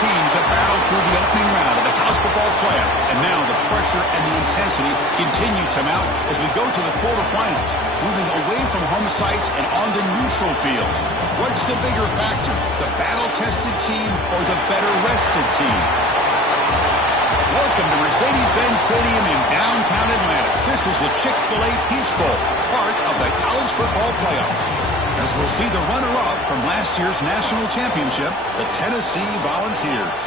teams have battled through the opening round of the college football playoff, and now the pressure and the intensity continue to mount as we go to the quarterfinals, moving away from home sites and onto neutral fields. What's the bigger factor, the battle-tested team or the better-rested team? Welcome to Mercedes-Benz Stadium in downtown Atlanta. This is the Chick-fil-A Peach Bowl, part of the college football playoff. As we'll see the runner-up from last year's national championship, the Tennessee Volunteers,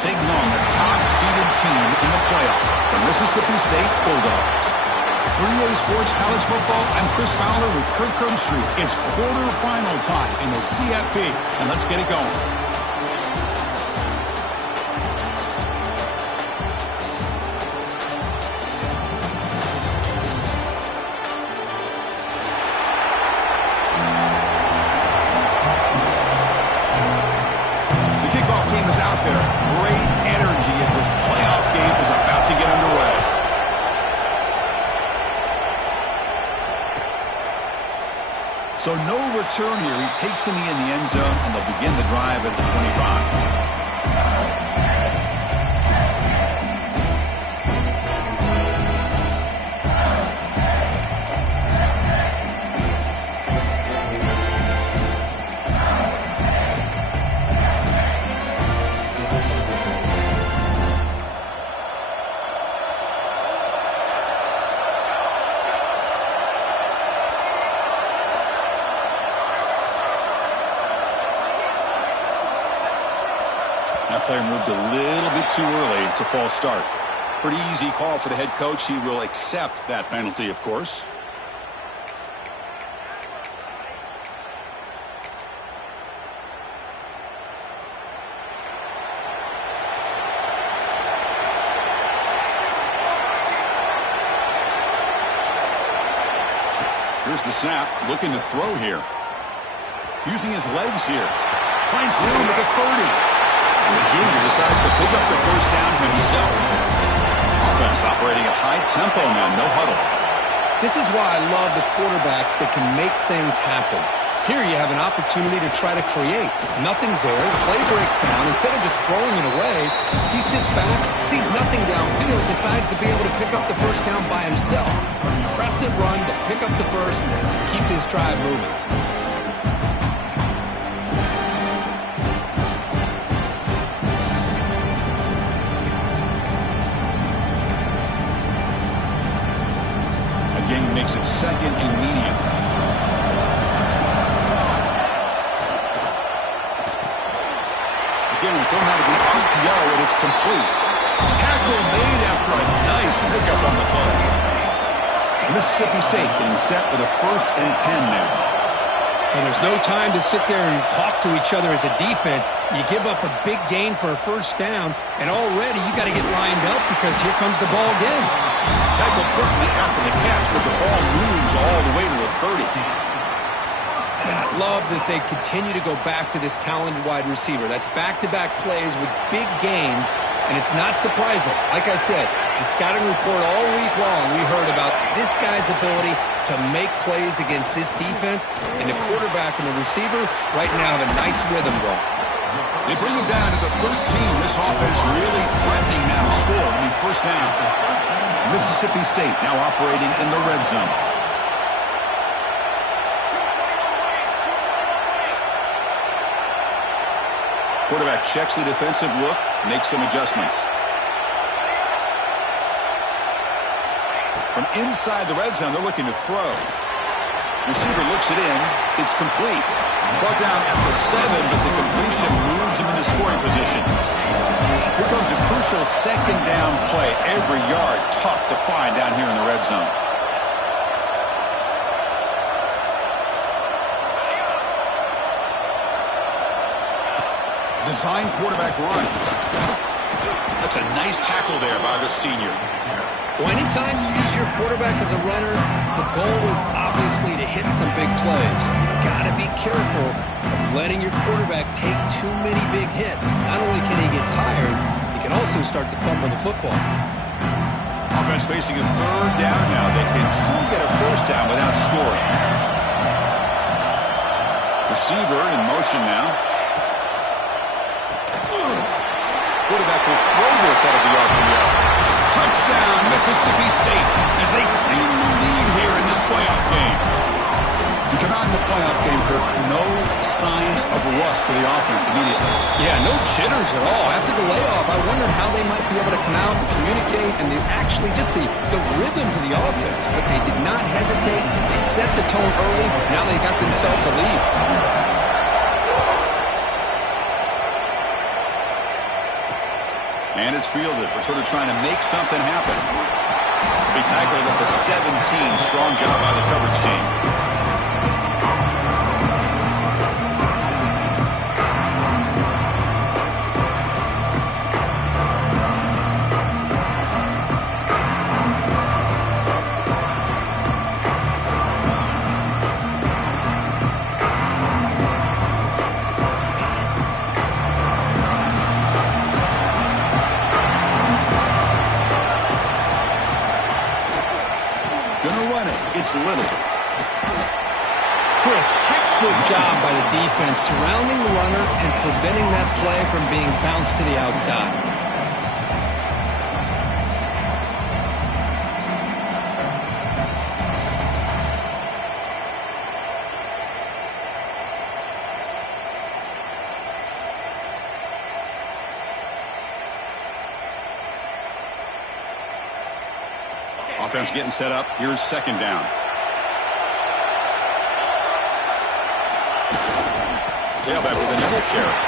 taking on the top-seeded team in the playoff, the Mississippi State Bulldogs. 3A Sports College Football, I'm Chris Fowler with Kirk Herbstreit. It's quarterfinal time in the CFP, and let's get it going. So no return here. He takes him in the end zone, and they'll begin the drive at the 25. That player moved a little bit too early. It's a false start. Pretty easy call for the head coach. He will accept that penalty, of course. Here's the snap. Looking to throw here. Using his legs here. Finds room at the 30. The junior decides to pick up the first down himself. Offense operating at high tempo now, no huddle. This is why I love the quarterbacks that can make things happen. Here you have an opportunity to try to create. Nothing's there. The play breaks down. Instead of just throwing it away, he sits back, sees nothing downfield, decides to be able to pick up the first down by himself. Impressive run to pick up the first, keep his drive moving. Makes it second and medium. Again, we don't have the RPO, and it's complete. Tackle made after a nice pickup on the play. Mississippi State getting set with a 1st and 10 now. And there's no time to sit there and talk to each other as a defense. You give up a big gain for a first down, and already you got to get lined up because here comes the ball again. Tackle quickly after the catch, but the ball moves all the way to the 30. And I love that they continue to go back to this talented wide receiver. That's back-to-back plays with big gains, and it's not surprising. Like I said, the scouting report all week long, we heard about this guy's ability to make plays against this defense, and the quarterback and the receiver right now have a nice rhythm going. They bring him down to the 13. This offense really threatening now to score. It'll be first down. Mississippi State now operating in the red zone. Quarterback checks the defensive look, makes some adjustments. From inside the red zone, they're looking to throw. Receiver looks it in. It's complete. Brought down at the 7, but the completion moves him into scoring position. Here comes a crucial second down play. Every yard tough to find down here in the red zone. Design quarterback run. That's a nice tackle there by the senior. Well, anytime you use your quarterback as a runner, the goal is obviously to hit some big plays. You've got to be careful of letting your quarterback take too many big hits. Not only can he get tired, he can also start to fumble the football. Offense facing a third down now. They can still get a first down without scoring. Receiver in motion now. quarterback will throw this out of the RPO. Touchdown, Mississippi State, as they claim the lead here in this playoff game. You come out in the playoff game, Kirk, no signs of rust for the offense immediately. Yeah, no jitters at all. After the layoff, I wondered how they might be able to come out and communicate and actually just the rhythm to the offense. But they did not hesitate. They set the tone early. Now they got themselves a lead. And it's fielded. We're sort of trying to make something happen. Be tackled at the 17. Strong job by the coverage team. It's Little. Chris, textbook job by the defense surrounding the runner and preventing that play from being bounced to the outside. Offense getting set up. Here's second down. Tailback with another carry.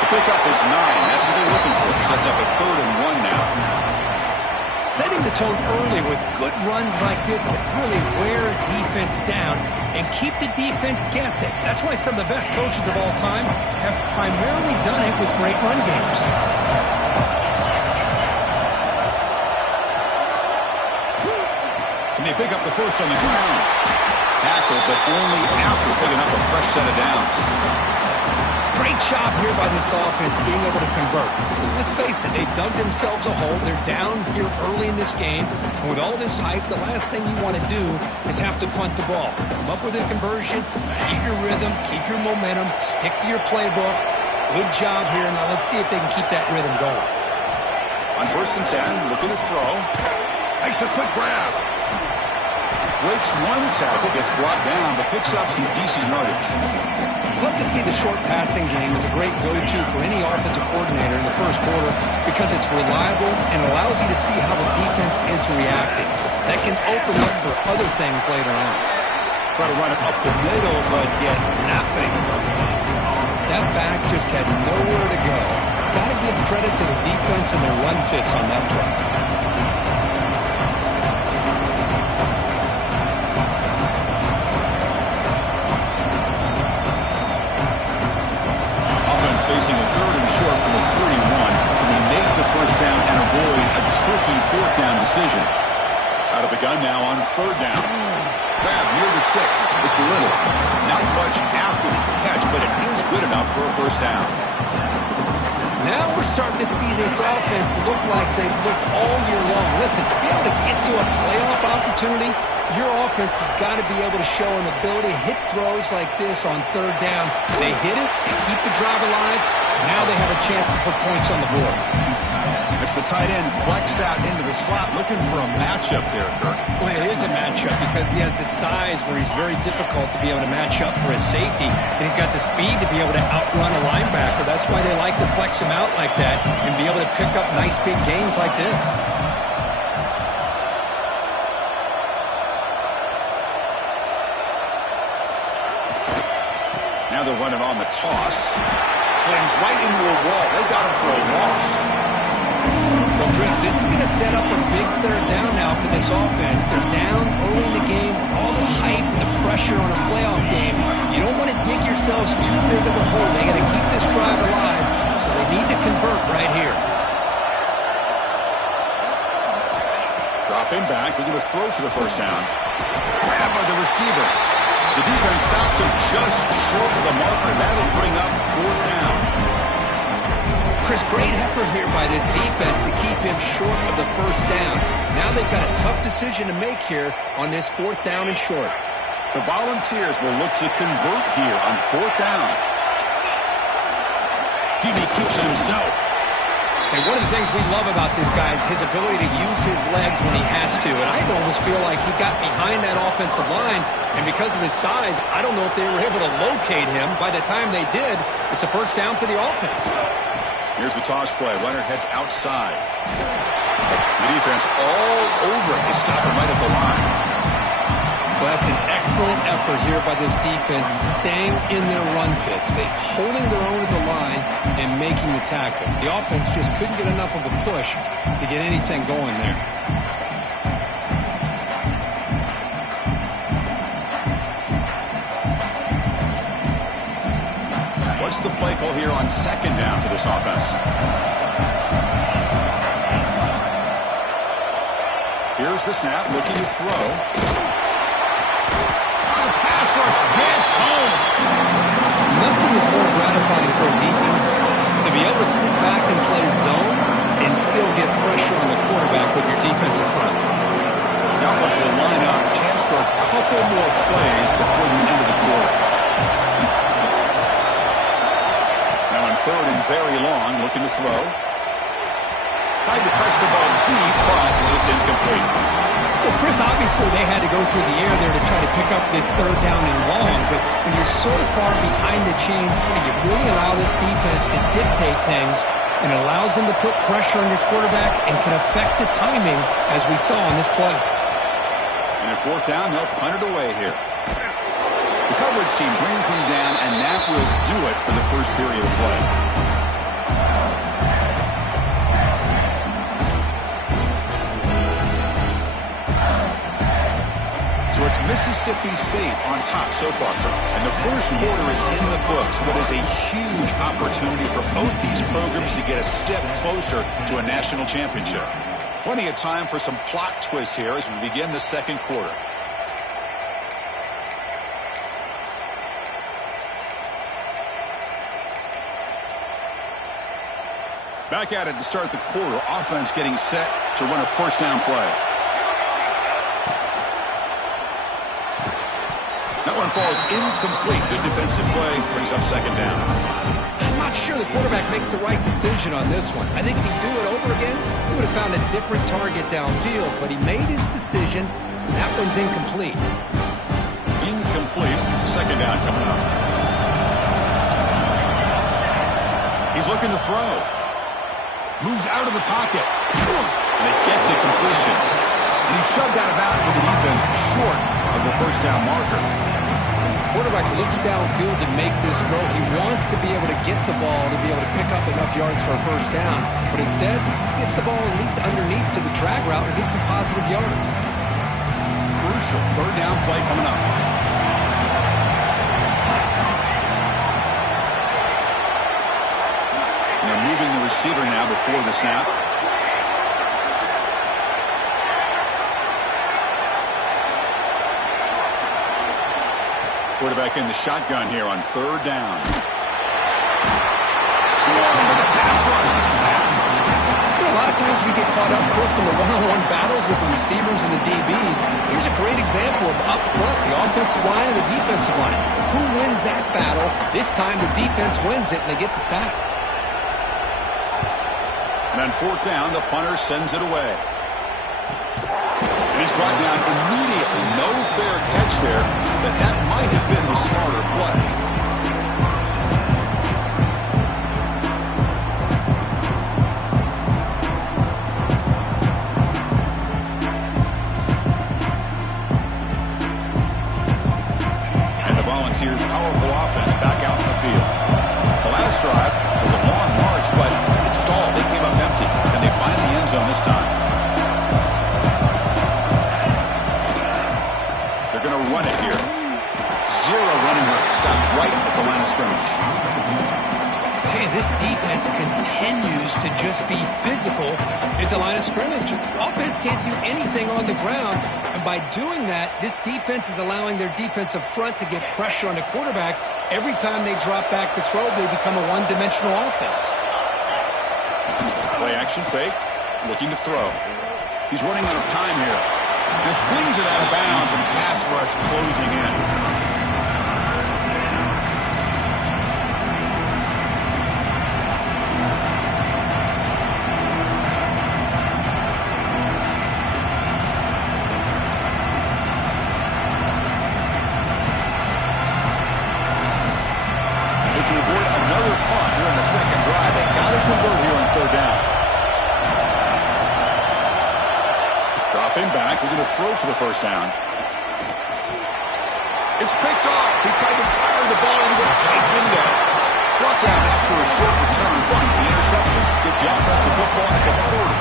The pickup is 9. That's what they're looking for. Sets up a 3rd and 1 now. Setting the tone early with good runs like this can really wear a defense down and keep the defense guessing. That's why some of the best coaches of all time have primarily done it with great run games. They pick up the first on the ground. Tackled, but only after picking up a fresh set of downs. Great job here by this offense being able to convert. Let's face it, they've dug themselves a hole. They're down here early in this game. And with all this hype, the last thing you want to do is have to punt the ball. Come up with a conversion, keep your rhythm, keep your momentum, stick to your playbook. Good job here. Now let's see if they can keep that rhythm going. On 1st and 10, looking to throw. Makes a quick grab. Breaks one tackle, gets brought down, but picks up some decent yardage. Love to see the short passing game as a great go-to for any offensive coordinator in the first quarter because it's reliable and allows you to see how the defense is reacting. That can open up for other things later on. Try to run it up the middle, but get nothing. That back just had nowhere to go. Got to give credit to the defense and their run fits on that play. Facing a 3rd and short from a 3-1, and they made the first down and avoid a tricky 4th down decision. Out of the gun now on 3rd down. Grab near the sticks. It's Little. Not much after the catch, but it is good enough for a first down. Now we're starting to see this offense look like they've looked all year long. Listen, to be able to get to a playoff opportunity, your offense has got to be able to show an ability to hit throws like this on 3rd down. They hit it, they keep the drive alive. Now they have a chance to put points on the board. It's the tight end flexed out into the slot, looking for a matchup there, Kirk. Well, it is a matchup because he has the size where he's very difficult to be able to match up for his safety, and he's got the speed to be able to outrun a linebacker. That's why they like to flex him out like that and be able to pick up nice big gains like this. Now they're running on the toss. Slings right into a wall. They got him for a loss. Well, Chris, this is going to set up a big 3rd down now for this offense. They're down early in the game. All the hype and the pressure on a playoff game. You don't want to dig yourselves too big of a hole. They got to keep this drive alive, so they need to convert right here. Dropping back, looking to throw for the first down. Grab by the receiver. The defense stops him just short of the marker. That'll bring up 4th down. Chris, great effort here by this defense to keep him short of the first down. Now they've got a tough decision to make here on this 4th down and short. The Volunteers will look to convert here on 4th down. He keeps it himself. And one of the things we love about this guy is his ability to use his legs when he has to. And I almost feel like he got behind that offensive line, and because of his size, I don't know if they were able to locate him. By the time they did, it's a first down for the offense. Here's the toss play. Runner heads outside. The defense all over it. They stop him right at the line. Well, that's an excellent effort here by this defense, staying in their run fits. They holding their own at the line and making the tackle. The offense just couldn't get enough of a push to get anything going there. What's the play call here on second down for this offense? Here's the snap, looking to throw. Pass rush gets home. Nothing is more gratifying for a defense to be able to sit back and play zone and still get pressure on the quarterback with your defensive front. The offense will line up, chance for a couple more plays before the end of the quarter. Now on third and very long, looking to throw. Tried to press the ball deep, but it's incomplete. Well, Chris, obviously they had to go through the air there to try to pick up this third down and long, but when you're so far behind the chains, you really allow this defense to dictate things, and it allows them to put pressure on your quarterback and can affect the timing, as we saw on this play. And if fourth down, they'll punt it away here. The coverage team brings him down, and that will do it for the first period of play. So it's Mississippi State on top so far. And the first quarter is in the books, but is a huge opportunity for both these programs to get a step closer to a national championship. Plenty of time for some plot twists here as we begin the second quarter. Back at it to start the quarter. Offense getting set to run a first down play. That one falls incomplete. Good defensive play brings up second down. I'm not sure the quarterback makes the right decision on this one. I think if he'd do it over again, he would have found a different target downfield, but he made his decision, and that one's incomplete. Incomplete. Second down coming up. He's looking to throw. Moves out of the pocket. And they get to completion. And he's shoved out of bounds with the defense short of the first down marker. Quarterback looks downfield to make this throw. He wants to be able to get the ball to be able to pick up enough yards for a first down. But instead, he gets the ball at least underneath to the drag route and gets some positive yards. Crucial third down play coming up. And they're moving the receiver now before the snap. Quarterback in the shotgun here on third down. Swarm with a pass rush. A lot of times we get caught up, Chris, in the one-on-one battles with the receivers and the DBs. Here's a great example of up front, the offensive line and the defensive line. Who wins that battle? This time the defense wins it, and they get the sack. And on fourth down, the punter sends it away. And he's brought down immediately. No fair catch there, but that might have been the smarter play. And the Volunteers' powerful offense back out in the field. The last drive was a long march, but it stalled. They came up empty, and they find the end zone this time. They're going to run it here. Zero running room. Stopped right at the line of scrimmage. Hey, this defense continues to just be physical at the line of scrimmage. Offense can't do anything on the ground, and by doing that, this defense is allowing their defensive front to get pressure on the quarterback. Every time they drop back to throw, they become a one-dimensional offense. Play action fake, looking to throw. He's running out of time here. Just flings it out of bounds, and pass rush closing in. to avoid another punt here in the second drive. They got to convert here on third down. Dropping back, looking to throw for the first down. It's picked off. He tried to fire the ball into a tight window. Brought down after a short return, but the interception gives the offense the football at the 40.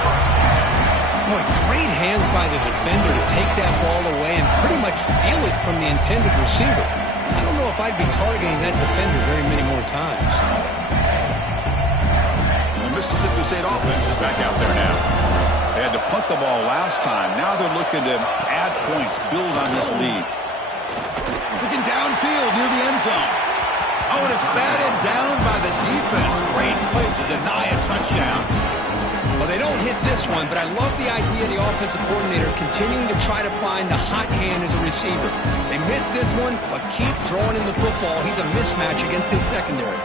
Boy, great hands by the defender to take that ball away and pretty much steal it from the intended receiver. I don't know if I'd be targeting that defender very many more times. The Mississippi State offense is back out there now. They had to punt the ball last time. Now they're looking to add points, build on this lead. Looking downfield near the end zone. Oh, and it's batted down by the defense. Great play to deny a touchdown. Well, they don't hit this one, but I love the idea of the offensive coordinator continuing to try to find the hot hand as a receiver. They missed this one, but keep throwing him the football. He's a mismatch against his secondary.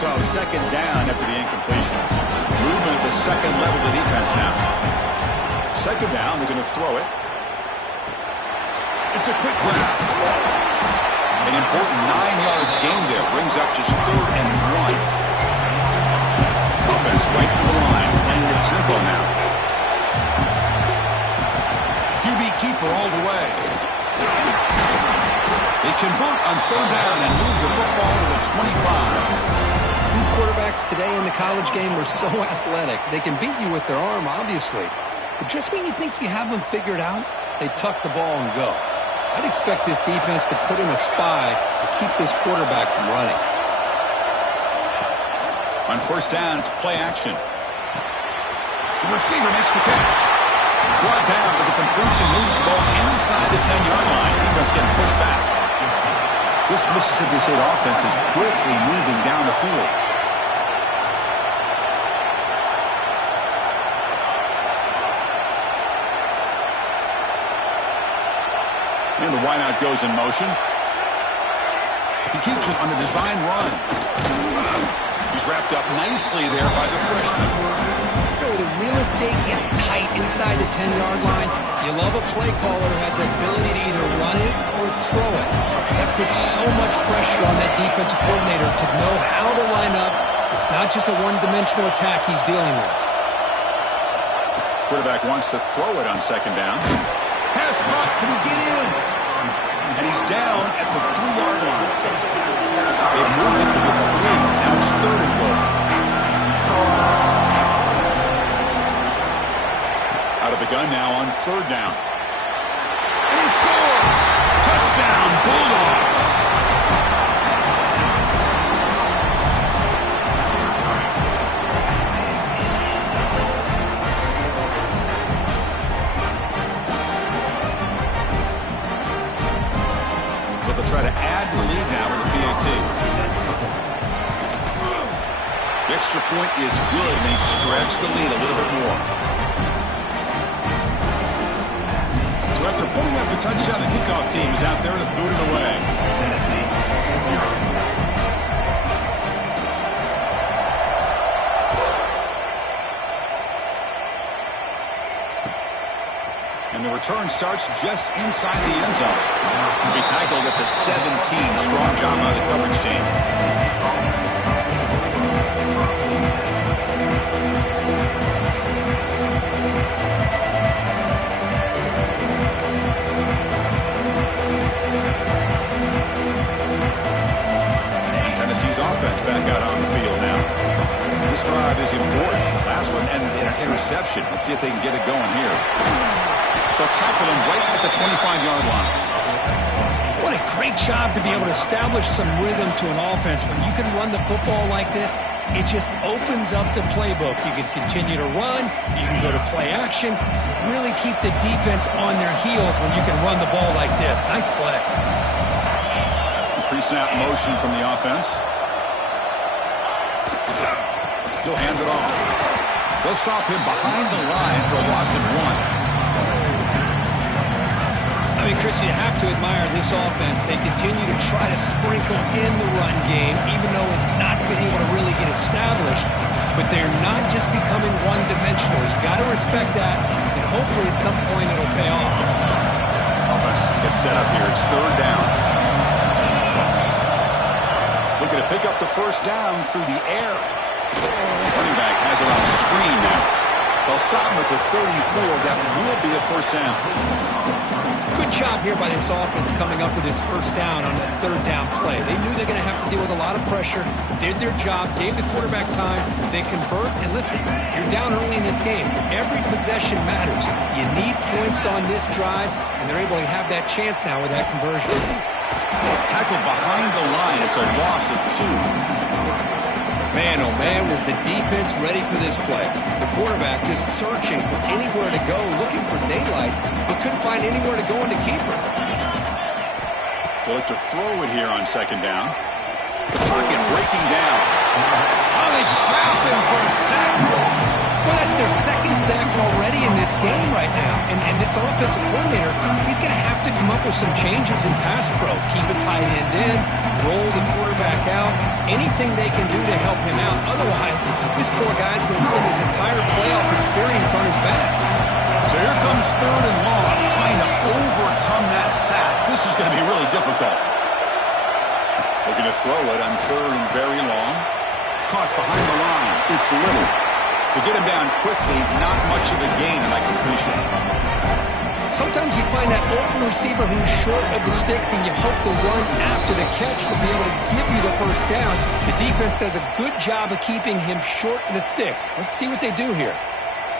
So second down after the incompletion. Movement at the second level of the defense now. Second down, we're going to throw it. It's a quick grab. An important 9 yards gain there. Brings up just 3rd and 1. Offense right to the line, playing the tempo now. QB keeper all the way. They convert on third down and move the football to the 25. These quarterbacks today in the college game are so athletic. They can beat you with their arm, obviously. But just when you think you have them figured out, they tuck the ball and go. I'd expect this defense to put in a spy to keep this quarterback from running. On first down, it's play action. The receiver makes the catch. Brought down, but the completion moves the ball inside the 10-yard line. Defense getting pushed back. This Mississippi State offense is quickly moving down the field. And the wideout goes in motion. He keeps it on the design run. He's wrapped up nicely there by the freshman. The real estate gets tight inside the 10-yard line. You love a play caller who has the ability to either run it or throw it. That puts so much pressure on that defensive coordinator to know how to line up. It's not just a one-dimensional attack he's dealing with. Quarterback wants to throw it on second down. Pass block. Can he get in? And he's down at the 3-yard line. They've moved it to the 3. Now it's 3rd and goal. Out of the gun now on third down. And he scores! Touchdown, Bulldogs! But they'll try to add to the lead now with the PAT. The extra point is good, and they stretch the lead a little bit more. So after putting up the touchdown, the kickoff team is out there to boot it away. And the return starts just inside the end zone. He'll be tackled at the 17. Strong job by the coverage team. Tennessee's offense back out on the field now. This drive is important. Last one and an interception. Let's see if they can get it going here. They'll tackle him right at the 25-yard line. What a great job to be able to establish some rhythm to an offense. When you can run the football like this, it just opens up the playbook. You can continue to run. You can go to play action. You really keep the defense on their heels when you can run the ball like this. Nice play. Pre-snap motion from the offense. He'll hand it off. They'll stop him behind the line for a loss of 1. I mean, Chris, you have to admire this offense. They continue to try to sprinkle in the run game, even though it's not been able to really get established. But they're not just becoming one-dimensional. You got to respect that, and hopefully at some point it'll pay off. Offense gets set up here. It's third down. Looking Looking to pick up the first down through the air. Running back has it on a screen now. They'll stop him at the 34. That will be a first down. Good job here by this offense coming up with his first down on that third down play. They knew they're going to have to deal with a lot of pressure, did their job, gave the quarterback time, they convert, and listen, you're down early in this game. Every possession matters. You need points on this drive, and they're able to have that chance now with that conversion. Tackled behind the line. It's a loss of 2. Man, oh man, was the defense ready for this play. The quarterback just searching for anywhere to go, looking for daylight, but couldn't find anywhere to go in the keeper. They'll look to throw it here on second down. The pocket breaking down. Oh, they trap him for a sack. Well, that's their second sack already in this game right now. And this offensive coordinator, he's going to have to come up with some changes in pass pro. Keep a tight end in, roll the quarterback out, anything they can do to help him out. Otherwise, this poor guy's going to spend his entire playoff experience on his back. So here comes third and long, trying to overcome that sack. This is going to be really difficult. Looking to throw it on third and very long. Caught behind the line. It's Little. To get him down quickly, not much of a gain in that completion. Sometimes you find that open receiver who's short of the sticks, and you hope the run after the catch will be able to give you the first down. The defense does a good job of keeping him short of the sticks. Let's see what they do here.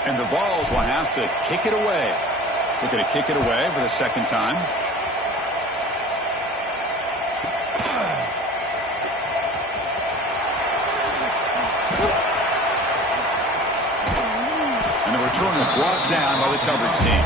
And the Vols will have to kick it away. Looking to kick it away for the second time. And the returner brought down by the coverage team.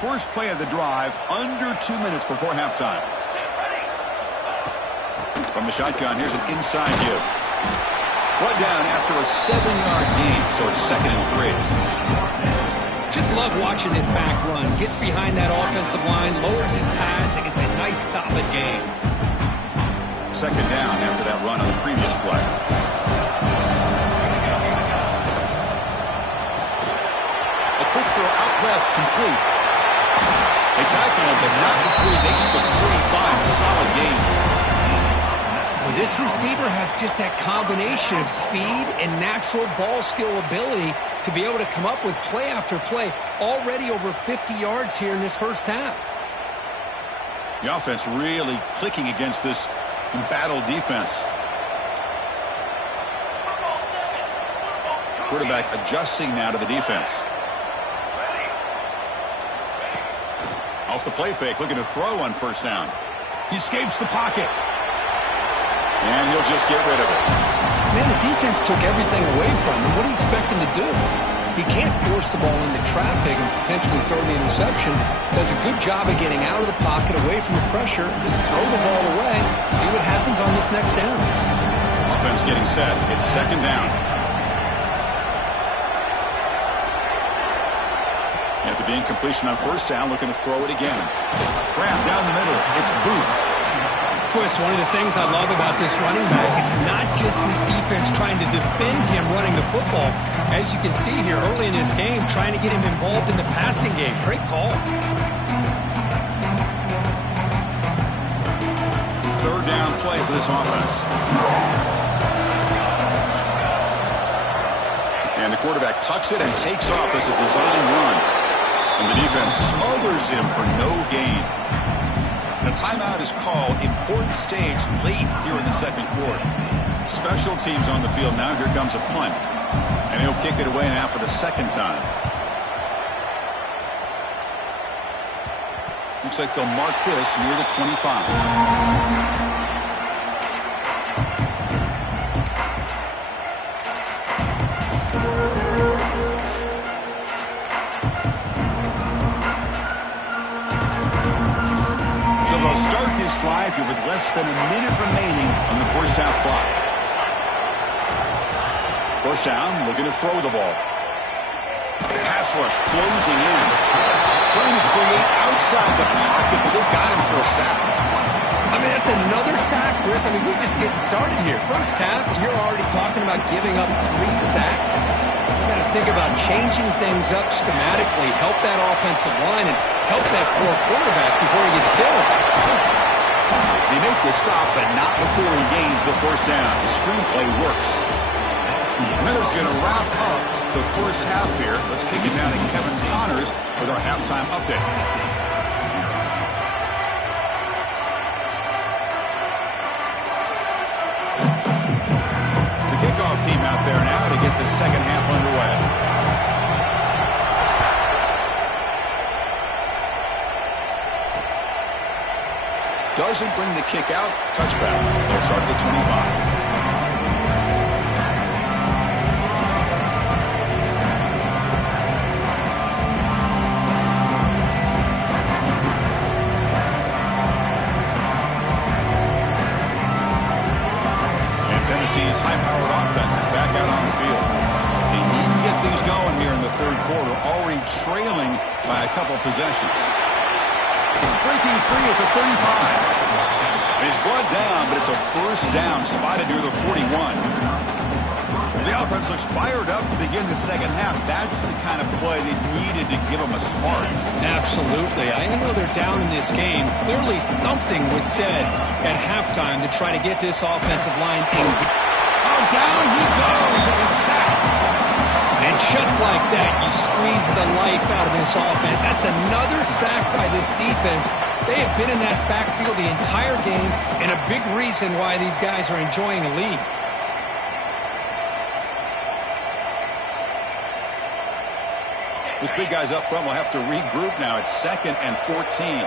First play of the drive, under 2 minutes before halftime. From the shotgun, here's an inside give. Brought down after a 7-yard gain, so it's 2nd and 3. Just love watching this back run. Gets behind that offensive line, lowers his pads, and gets a nice solid gain. 2nd down after that run on the previous play. A quick throw out left, complete. They tackle him, but not before he makes the 45. Solid game. Well, this receiver has just that combination of speed and natural ball skill ability to be able to come up with play after play. Already over 50 yards here in this first half. The offense really clicking against this embattled defense. Quarterback adjusting now to the defense. Off the play fake, looking to throw on first down. He escapes the pocket. And he'll just get rid of it. Man, the defense took everything away from him. What do you expect him to do? He can't force the ball into traffic and potentially throw the interception. Does a good job of getting out of the pocket, away from the pressure. Just throw the ball away. See what happens on this next down. Offense getting set. It's 2nd down. After the incompletion on first down, looking to throw it again. Grab down the middle. It's Booth. Chris, one of the things I love about this running back, it's not just this defense trying to defend him running the football. As you can see here early in this game, trying to get him involved in the passing game. Great call. 3rd down play for this offense. And the quarterback tucks it and takes off as a design run. And the defense smothers him for no gain. The timeout is called. Important stage late here in the 2nd quarter. Special teams on the field now. Here comes a punt. And he'll kick it away now for the 2nd time. Looks like they'll mark this near the 25. Drive here with less than a minute remaining on the first half clock. First down, looking to throw the ball. Pass rush closing in. Trying to create outside the pocket, but they got him for a sack. I mean, that's another sack, Chris. I mean, we're just getting started here. First half, and you're already talking about giving up 3 sacks. You got to think about changing things up schematically, help that offensive line, and help that poor quarterback before he gets killed. They make the stop, but not before he gains the first down. The screenplay works. Miller's going to wrap up the first half here. Let's kick it down to Kevin Connors with our halftime update. The kickoff team out there now to get the second half underway. Doesn't bring the kick out. Touchback. They'll start at the 25. Tennessee's high-powered offense is back out on the field. They need to get things going here in the third quarter, already trailing by a couple possessions. Breaking free at the 35. He's brought down, but it's a first down spotted near the 41. The offense looks fired up to begin the second half. That's the kind of play they needed to give them a spark. Absolutely. I know they're down in this game. Clearly something was said at halftime to try to get this offensive line engaged. Oh, down he goes. It's a sack. And just like that, you squeeze the life out of this offense. That's another sack by this defense. They have been in that backfield the entire game, and a big reason why these guys are enjoying a lead. This big guy's up front will have to regroup now. It's 2nd and 14.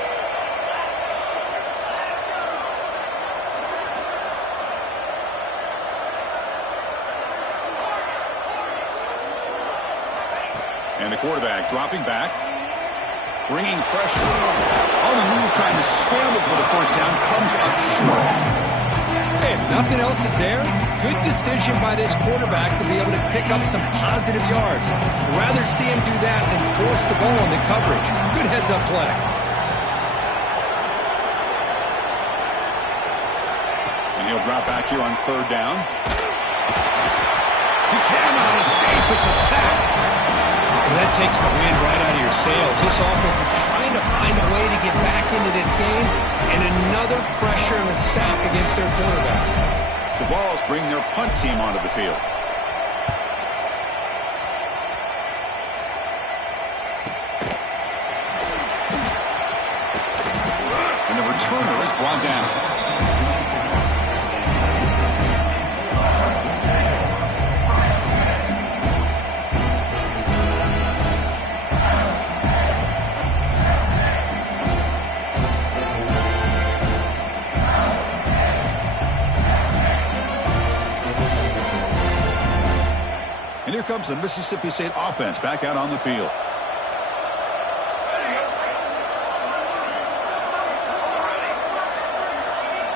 And the quarterback dropping back, bringing pressure. On the move, trying to scramble for the first down, comes up short. Hey, if nothing else is there, good decision by this quarterback to be able to pick up some positive yards. Rather see him do that than force the ball into coverage. Good heads-up play. And he'll drop back here on 3rd down. Buchanan escape. It's a sack. Well, that takes the wind right out of your sails. This offense is trying to find a way to get back into this game, and another pressure and a sack against their quarterback. The Vols bring their punt team onto the field. And the returner is brought down. And here comes the Mississippi State offense back out on the field.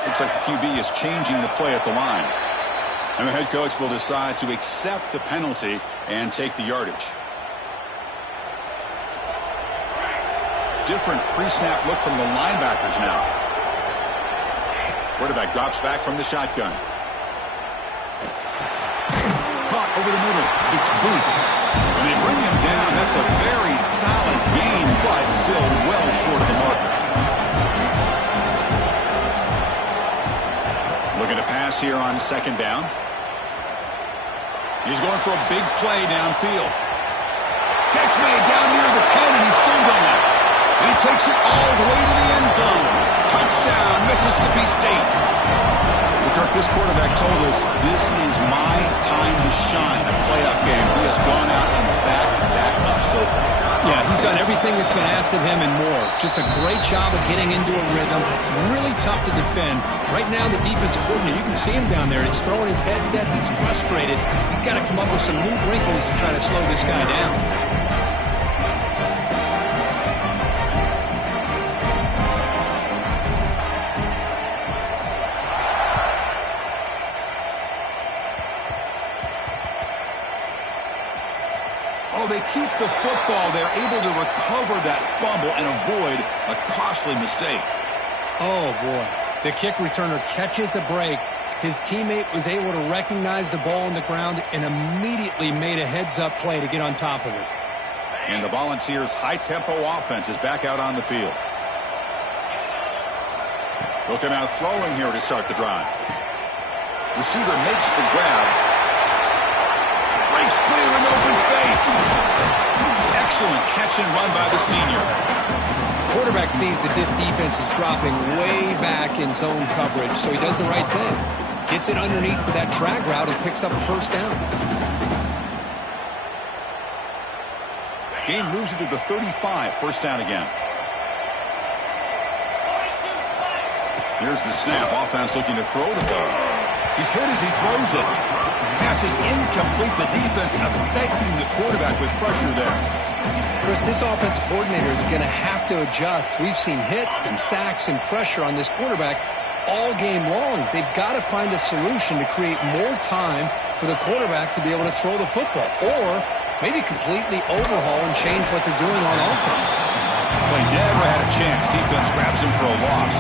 Looks like the QB is changing the play at the line. And the head coach will decide to accept the penalty and take the yardage. Different pre-snap look from the linebackers now. Quarterback drops back from the shotgun. Caught over the middle. It's Booth. And they bring him down. That's a very solid gain, but still well short of the marker. Looking to pass here on 2nd down. He's going for a big play downfield. Catch made down near the 10, and he's still going. He takes it all the way to the end zone. Touchdown, Mississippi State. Kirk, this quarterback told us this is my time to shine. A playoff game. He has gone out and backed that up so far. Yeah, he's done everything that's been asked of him and more. Just a great job of getting into a rhythm. Really tough to defend. Right now, the defensive coordinator, you can see him down there. He's throwing his headset. He's frustrated. He's got to come up with some new wrinkles to try to slow this guy down. Oh, they keep the football. They're able to recover that fumble and avoid a costly mistake. Oh, boy. The kick returner catches a break. His teammate was able to recognize the ball on the ground and immediately made a heads-up play to get on top of it. And the Volunteers' high-tempo offense is back out on the field. Looking out throwing here to start the drive. Receiver makes the grab. Breaks clear in open space. Excellent catch and run by the senior. Quarterback sees that this defense is dropping way back in zone coverage, so he does the right thing. Gets it underneath to that drag route and picks up a first down. Game moves it to the 35, first down again. Here's the snap. Offense looking to throw the ball. He's hit as he throws it. Pass is incomplete. The defense affecting the quarterback with pressure there. Chris, this offensive coordinator is going to have to adjust. We've seen hits and sacks and pressure on this quarterback all game long. They've got to find a solution to create more time for the quarterback to be able to throw the football, or maybe completely overhaul and change what they're doing on offense. Play never had a chance. Defense grabs him for a loss.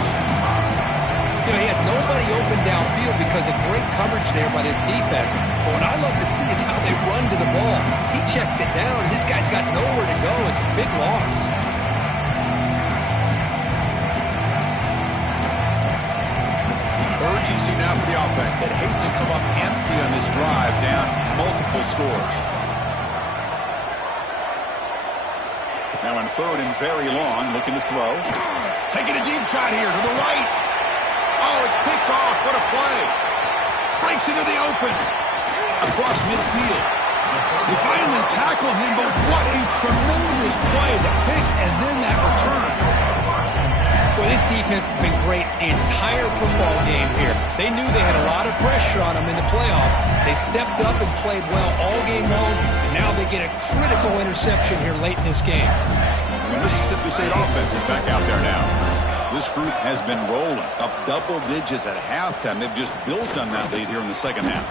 You know, he had nobody open downfield because of great coverage there by this defense. But what I love to see is how they run to the ball. He checks it down, and this guy's got nowhere to go. It's a big loss. Urgency now for the offense. They'd hate to come up empty on this drive, down multiple scores. Now in third and very long, looking to throw. Taking a deep shot here to the right. Oh, it's picked off. What a play. Breaks into the open. Across midfield. They finally tackle him, but what a tremendous play. The pick and then that return. Well, this defense has been great the entire football game here. They knew they had a lot of pressure on them in the playoff. They stepped up and played well all game long, and now they get a critical interception here late in this game. The Mississippi State offense is back out there now. This group has been rolling up double digits at halftime. They've just built on that lead here in the second half.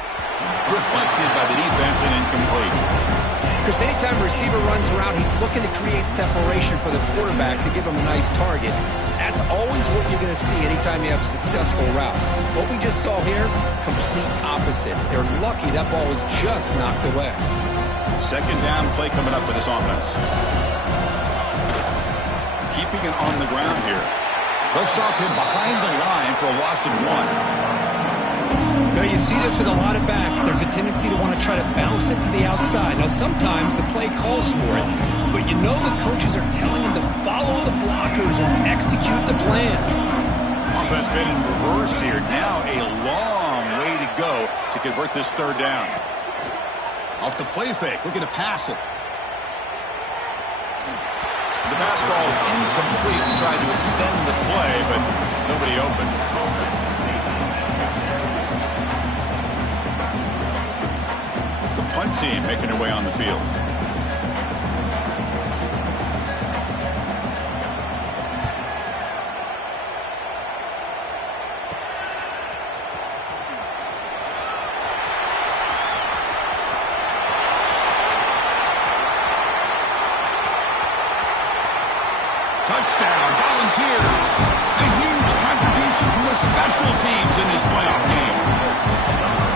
Deflected by the defense and incomplete. Chris, anytime a receiver runs around, he's looking to create separation for the quarterback to give him a nice target. That's always what you're going to see anytime you have a successful route. What we just saw here, complete opposite. They're lucky that ball was just knocked away. Second down play coming up for this offense. Keeping it on the ground here. They'll stop him behind the line for a loss of 1. Now you see this with a lot of backs. There's a tendency to want to try to bounce it to the outside. Now sometimes the play calls for it, but you know the coaches are telling him to follow the blockers and execute the plan. Offense been in reverse here. Now a long way to go to convert this third down. Off the play fake, looking to pass it. The pass ball is incomplete and trying to extend the play, but nobody open. The punt team making their way on the field. Touchdown, Volunteers. A huge contribution from the special teams in this playoff game.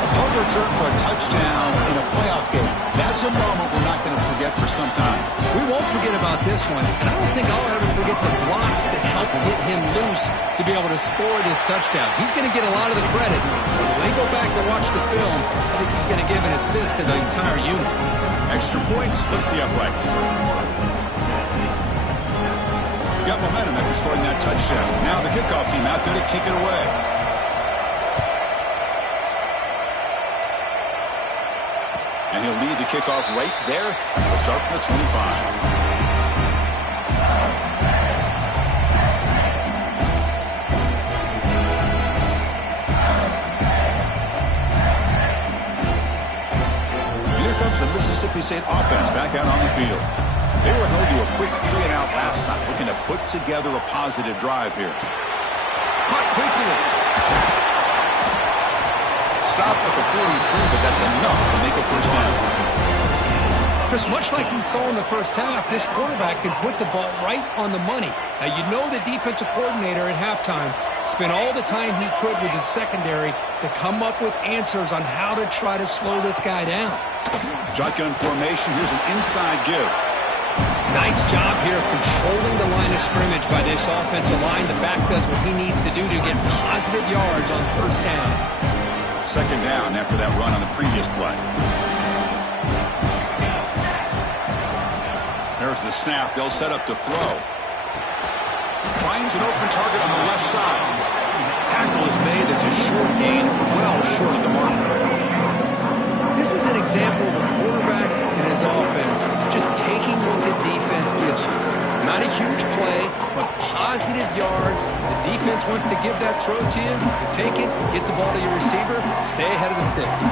A punt return for a touchdown in a playoff game. That's a moment we're not going to forget for some time. We won't forget about this one, and I don't think I'll ever forget the blocks that helped get him loose to be able to score this touchdown. He's going to get a lot of the credit, but when they go back to watch the film, I think he's going to give an assist to the entire unit. Extra point splits the uprights. Got momentum after scoring that touchdown. Now the kickoff team out there to kick it away. And he'll lead the kickoff right there. We'll start from the 25. Here comes the Mississippi State offense back out on the field. They were held to a quick 3-and-out last time, looking to put together a positive drive here. Caught quickly. Stop at the 43, but that's enough to make a first down. Chris, much like we saw in the first half, this quarterback can put the ball right on the money. Now, you know the defensive coordinator at halftime spent all the time he could with his secondary to come up with answers on how to try to slow this guy down. Shotgun formation. Here's an inside give. Nice job here of controlling the line of scrimmage by this offensive line. The back does what he needs to do to get positive yards on first down. Second down after that run on the previous play. There's the snap. They'll set up to throw. Finds an open target on the left side. Tackle is made. It's a short gain, well short of the mark. This is an example of a quarterback and his offense just taking what the defense gives you. Not a huge play, but positive yards. The defense wants to give that throw to you. You take it, get the ball to your receiver, stay ahead of the sticks.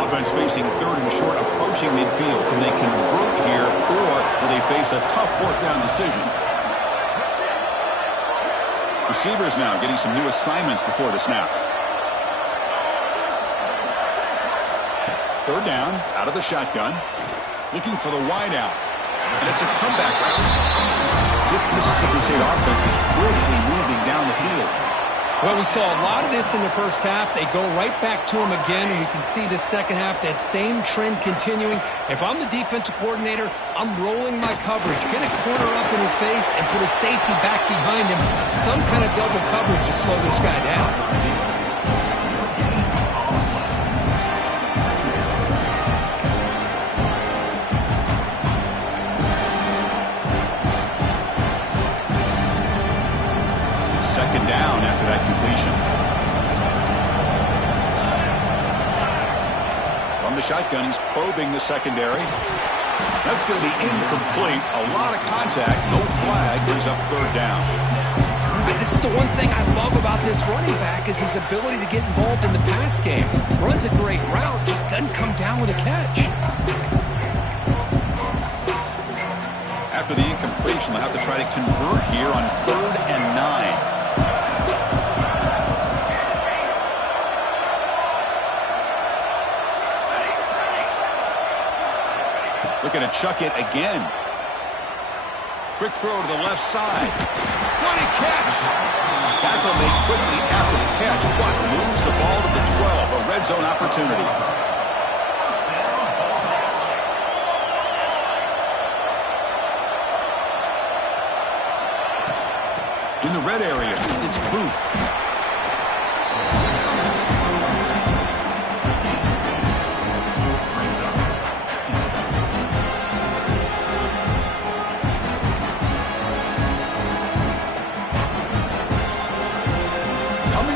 Offense facing third and short, approaching midfield. Can they convert here, or will they face a tough fourth down decision? Receivers now getting some new assignments before the snap. Third down, out of the shotgun. Looking for the wide out. And it's a comeback route. This Mississippi State offense is quickly moving down the field. Well, we saw a lot of this in the first half. They go right back to him again, and we can see the second half, that same trend continuing. If I'm the defensive coordinator, I'm rolling my coverage. Get a corner up in his face and put a safety back behind him. Some kind of double coverage to slow this guy down. Second down after that completion. From the shotgun, he's probing the secondary. That's going to be incomplete. A lot of contact. No flag. Brings up third down. This is the one thing I love about this running back is his ability to get involved in the pass game. Runs a great route, just doesn't come down with a catch. After the incompletion, they'll have to try to convert here on 3rd and 9. Looking to chuck it again. Quick throw to the left side. What a catch! Tackle made quickly after the catch, but moves the ball to the 12. A red zone opportunity. In the red area, it's Booth.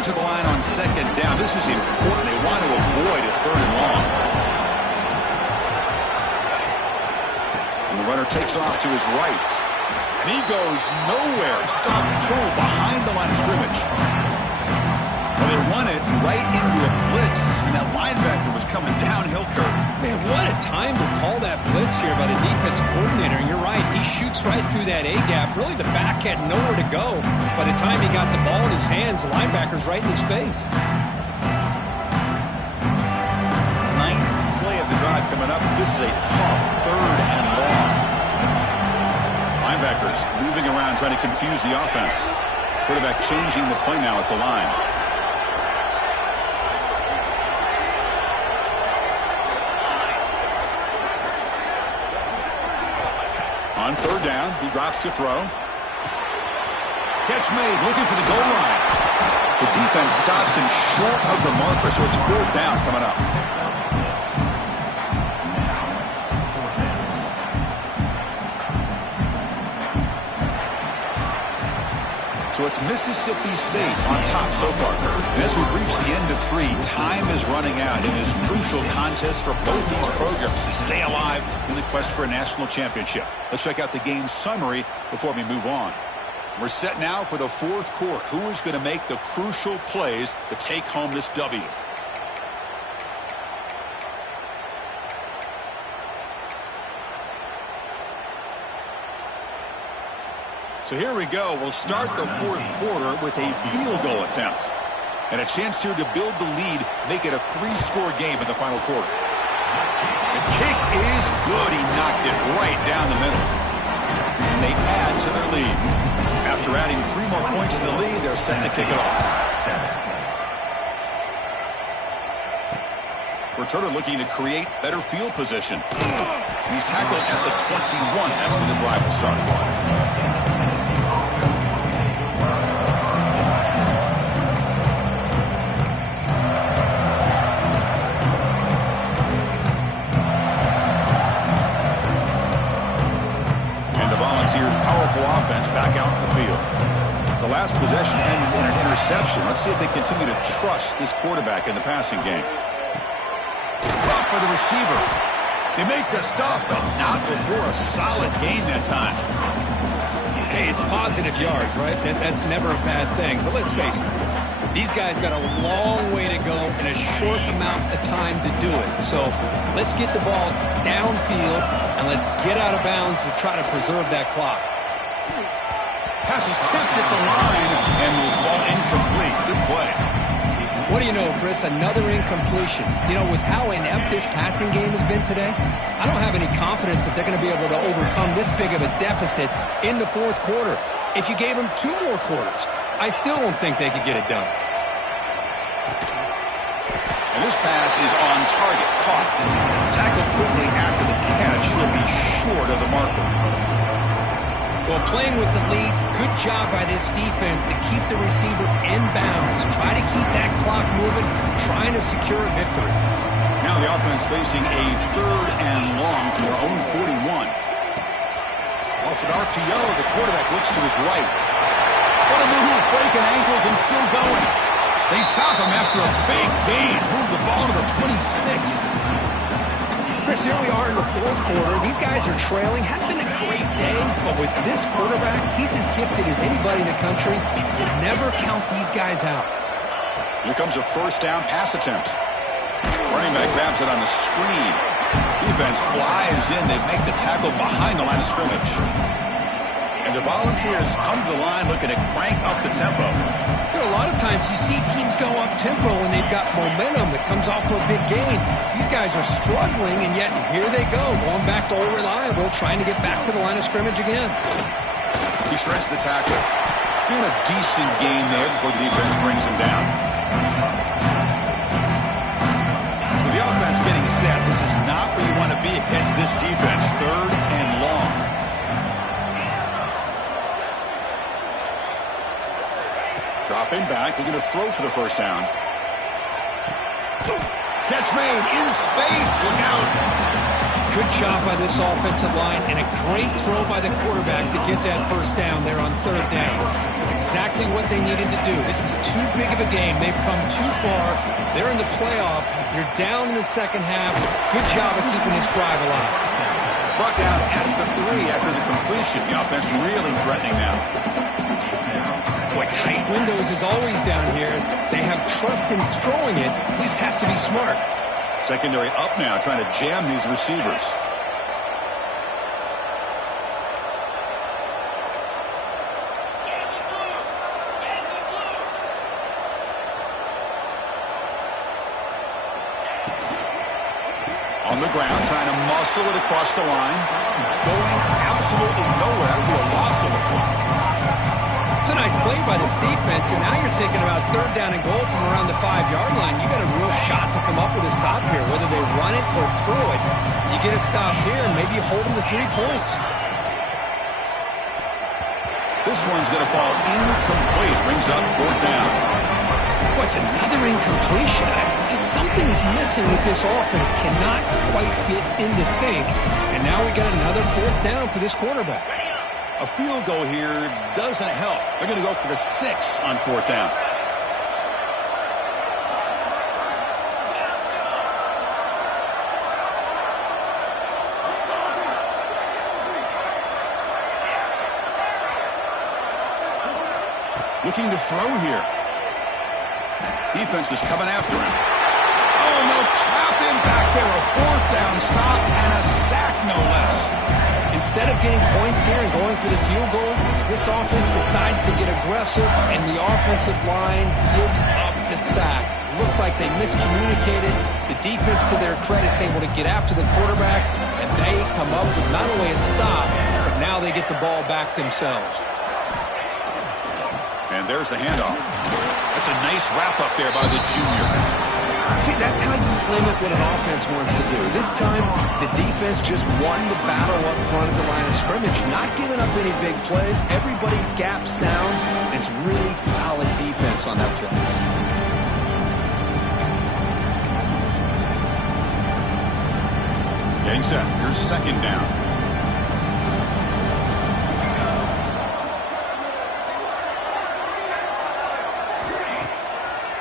To the line on second down. This is important. They want to avoid a 3rd and long. And the runner takes off to his right. And he goes nowhere. Stop pull behind the line of scrimmage. Well, they run it right into a blitz, and that linebacker was coming downhill, Kurt. Man, what a time to call that blitz here by the defensive coordinator. And you're right, he shoots right through that A-gap. Really, the back had nowhere to go. By the time he got the ball in his hands, the linebacker's right in his face. 9th play of the drive coming up. This is a tough 3rd and long. Linebackers moving around, trying to confuse the offense. Quarterback changing the play now at the line. On 3rd down, he drops to throw. Catch made, looking for the goal line. The defense stops him short of the marker, so it's 4th down coming up. So it's Mississippi State on top so far, Kurt. And as we reach the end of 3, time is running out in this crucial contest for both these programs to stay alive in the quest for a national championship. Let's check out the game summary before we move on. We're set now for the 4th quarter. Who is going to make the crucial plays to take home this W? So here we go. We'll start the fourth quarter with a field goal attempt. And a chance here to build the lead, make it a 3-score game in the final quarter. The kick is good. He knocked it right down the middle. And they add to their lead. After adding 3 more points to the lead, they're set to kick it off. Returner looking to create better field position. He's tackled at the 21. That's where the drive will start. And the Volunteers' powerful offense back out in the field. The last possession ended in an interception. Let's see if they continue to trust this quarterback in the passing game. Caught by the receiver. They make the stop, but not before a solid gain that time. Hey, it's positive yards, right? That's never a bad thing. But let's face it, these guys got a long way to go in a short amount of time to do it. So let's get the ball downfield, and let's get out of bounds to try to preserve that clock. Pass is tipped at the line and will fall incomplete. Good play. What do you know, Chris? Another incompletion. You know, with how inept this passing game has been today, I don't have any confidence that they're going to be able to overcome this big of a deficit in the fourth quarter. If you gave them 2 more quarters, I still don't think they could get it done. And this pass is on target. Caught. Tackled quickly after the catch. He'll be short of the marker. Well, playing with the lead, good job by this defense to keep the receiver in bounds. Try to keep that clock moving, trying to secure a victory. Now the offense facing a 3rd and long from their own 41. Off an RPO, the quarterback looks to his right. What a move, breaking ankles and still going. They stop him after a big gain. Move the ball to the 26. Chris, here we are in the fourth quarter. These guys are trailing. Hadn't been a great day, but with this quarterback, he's as gifted as anybody in the country. You never count these guys out. Here comes a first down pass attempt. Running back grabs it on the screen. Defense flies in. They make the tackle behind the line of scrimmage. And the Volunteers come to the line looking to crank up the tempo. You know, a lot of times you see teams go up tempo when they've got momentum that comes off for a big gain. These guys are struggling, and yet here they go, going back to old reliable, trying to get back to the line of scrimmage again. He shreds the tackle. Doing a decent gain there before the defense brings him down. So the offense getting set. This is not where you want to be against this defense. 3rd and long. Dropping back, looking to throw for the first down. Catch made in space. Look out. Good job by this offensive line, and a great throw by the quarterback to get that first down there on 3rd down. It's exactly what they needed to do. This is too big of a game. They've come too far. They're in the playoff. You're down in the second half. Good job of keeping this drive alive. Brought down at the 3 after the completion. The offense really threatening now. Boy, tight windows is always down here. They have trust in throwing it. You just have to be smart. Secondary up now, trying to jam these receivers. On the ground, trying to muscle it across the line. Going absolutely nowhere. It'll be a loss of a block. It's a nice play by this defense, and now you're thinking about 3rd down and goal from around the 5-yard line. You got a real shot to come up with a stop here, whether they run it or throw it. You get a stop here, and maybe you hold them to 3 points. This one's going to fall incomplete. Brings up 4th down. Boy, it's another incompletion. Just something is missing with this offense. Cannot quite get into sync. And now we got another 4th down for this quarterback. A field goal here doesn't help. They're going to go for the 6 on 4th down. Looking to throw here. Defense is coming after him. Oh, no, trap him back there. A 4th down stop and a sack, no less. Instead of getting points here and going for the field goal, this offense decides to get aggressive, and the offensive line gives up the sack. Looked like they miscommunicated. The defense, to their credit, is able to get after the quarterback, and they come up with not only a stop, but now they get the ball back themselves. And there's the handoff. That's a nice wrap-up there by the junior. See, that's how you limit what an offense wants to do. This time, the defense just won the battle up front at the line of scrimmage, not giving up any big plays. Everybody's gap sound. It's really solid defense on that play. Getting set. Here's second down.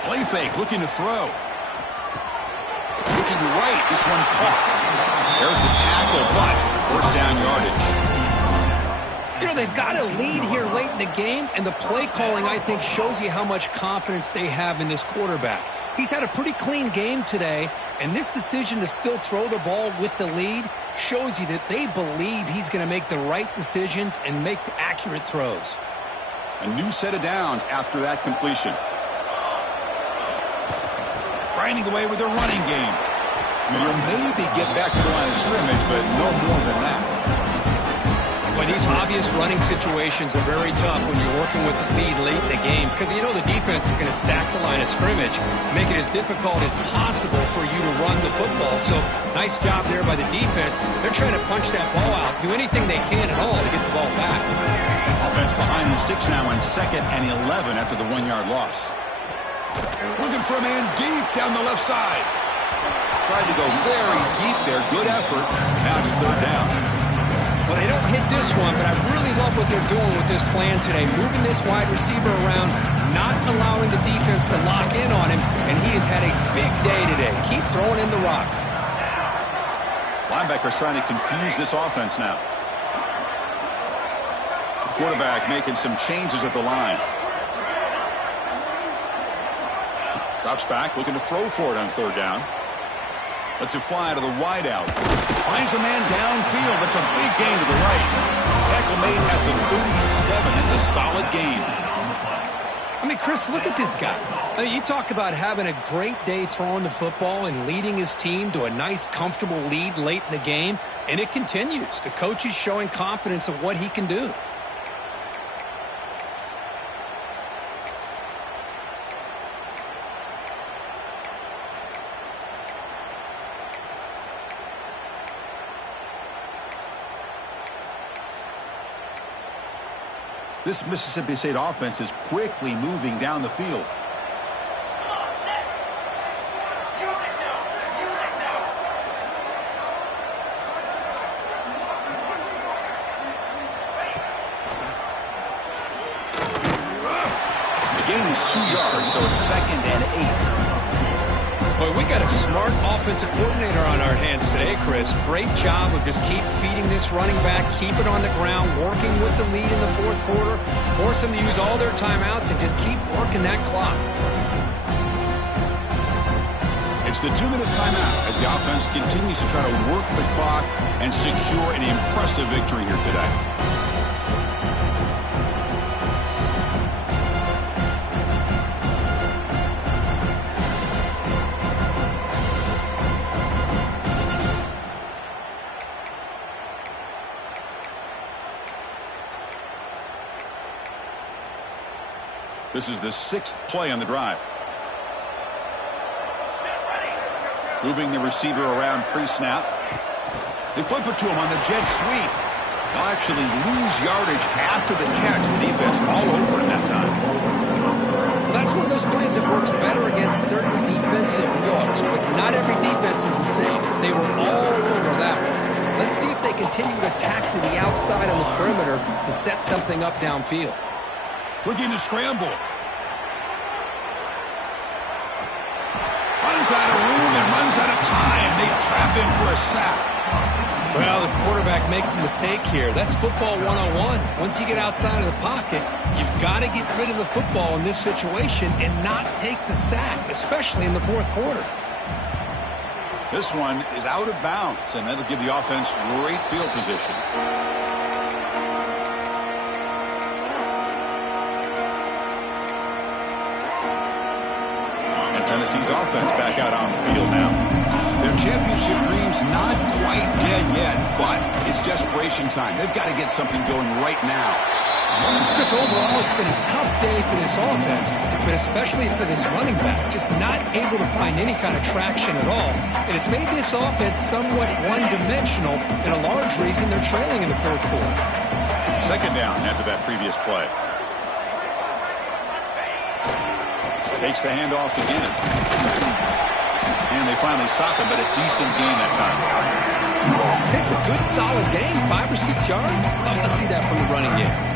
Play fake, looking to throw. Looking right, this one caught. There's the tackle, but first down yardage. You know, they've got a lead here late in the game, and the play calling, I think, shows you how much confidence they have in this quarterback. He's had a pretty clean game today, and this decision to still throw the ball with the lead shows you that they believe he's going to make the right decisions and make accurate throws. A new set of downs after that completion. Grinding away with their running game. You'll maybe get back to the line of scrimmage, but no more than that. But these obvious running situations are very tough when you're working with the lead late in the game, because you know the defense is going to stack the line of scrimmage, make it as difficult as possible for you to run the football. So nice job there by the defense. They're trying to punch that ball out, do anything they can at all to get the ball back. Offense behind the 6 now on 2nd and 11 after the 1-yard loss. Looking for a man deep down the left side. Tried to go very deep there. Good effort. Now it's third down. Well, they don't hit this one, but I really love what they're doing with this plan today. Moving this wide receiver around, not allowing the defense to lock in on him, and he has had a big day today. Keep throwing in the rock. Linebackers trying to confuse this offense now. Quarterback making some changes at the line. Drops back, looking to throw for it on third down. Lets it fly to the wideout. Finds a man downfield. That's a big gain to the right. Tackle made at the 37. That's a solid gain. I mean, Chris, look at this guy. I mean, you talk about having a great day throwing the football and leading his team to a nice, comfortable lead late in the game, and it continues. The coach is showing confidence of what he can do. This Mississippi State offense is quickly moving down the field. The gain is 2 yards, so it's 2nd and 8. Boy, we got a smart offensive coordinator on our hands today, Chris. Great job of just keep feeding this running back, keep it on the ground, working with the lead in the fourth quarter, force them to use all their timeouts, and just keep working that clock. It's the 2-minute timeout as the offense continues to try to work the clock and secure an impressive victory here today. This is the 6th play on the drive. Moving the receiver around pre-snap. They flip it to him on the jet sweep. They'll actually lose yardage after the catch. The defense all over him that time. Well, that's one of those plays that works better against certain defensive looks, but not every defense is the same. They were all over that one. Let's see if they continue to attack to the outside on the perimeter to set something up downfield. Looking to scramble. Runs out of room and runs out of time. They trap him for a sack. Well, the quarterback makes a mistake here. That's football 101. Once you get outside of the pocket, you've got to get rid of the football in this situation and not take the sack, especially in the fourth quarter. This one is out of bounds, and that'll give the offense great field position. And Tennessee's offense back out on the field now. Their championship dream's not quite dead yet, but it's desperation time. They've got to get something going right now. Just overall, it's been a tough day for this offense, but especially for this running back. Just not able to find any kind of traction at all. And it's made this offense somewhat one-dimensional, and a large reason they're trailing in the fourth quarter. Second down after that previous play. Takes the handoff again. And they finally stop him, but a decent gain that time. It's a good, solid gain, 5 or 6 yards. Love to see that from the running game.